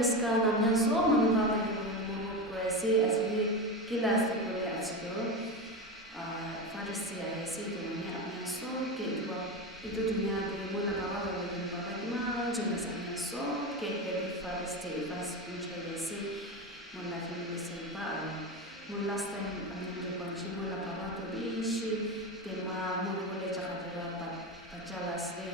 riska namnya so manukala ko ese asli kilas ko le asiko farsi ay ese to ne apna so ke itu dunia de mona baba baba ma jona samnya so ke heavy farsi bas punche ese mona family sempa mon last time amne de panchi mona baba to bishi tema mon bole chakatira pachalas de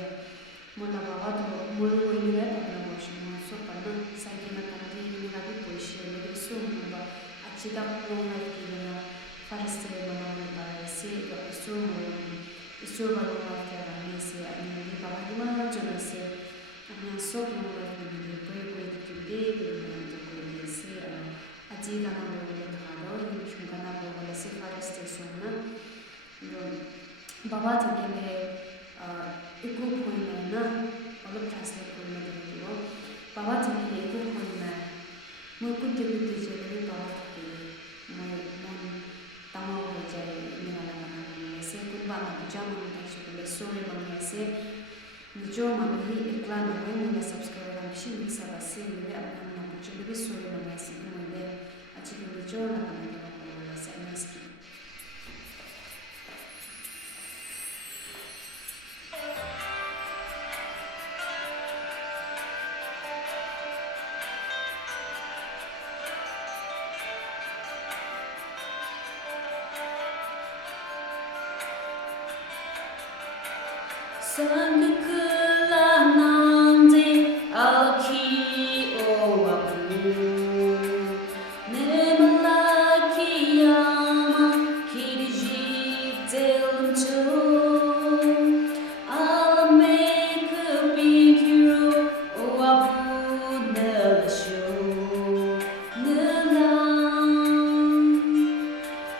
mona baba to mulu ini ya apna moshimo so pana saikina kandi ni gabi poishi le so mba achida mona kina farsi mona baba ese so isu baru maafkan kami se ani baba ma jona se amna so mona ni de koi se aji kana bole thalo Yimkhiung kana bole se farsi sonna baba thakele eko khoina na all translate korna dibo baba thakele eko khoina mo kutte kutte jele baba thakele moi mon tama ho jai ni ala kana se kunba ma jama ni chukele sore mangye se nijo manghi ekla na mo subscribe ram shi ni sa base ni apna na chukele sore mangye se mo le achi nijo na kana ko se aski Sang kelanang di alki owaku nemalaki yama kiriji teluncu alame kepikiru owaku nelashu nelang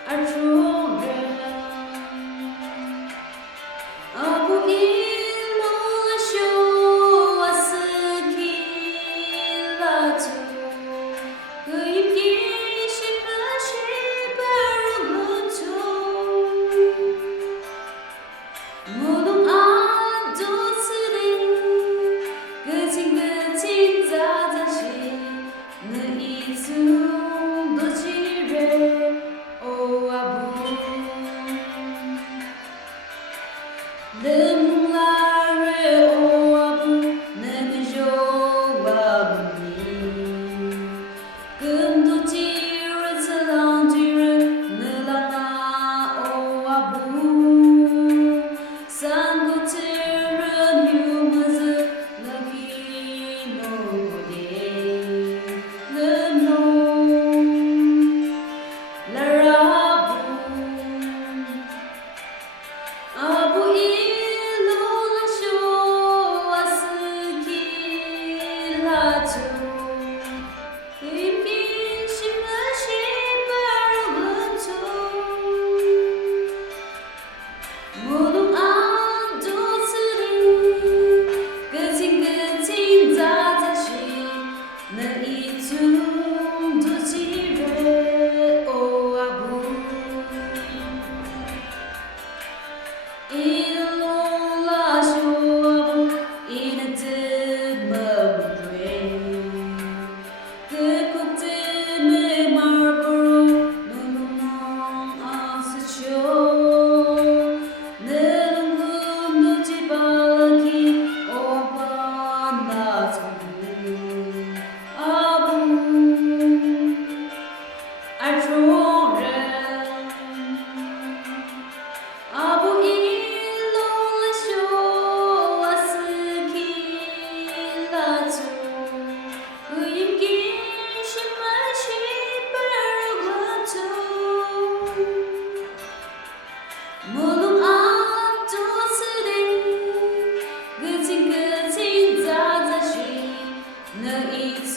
arjuna abu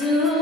to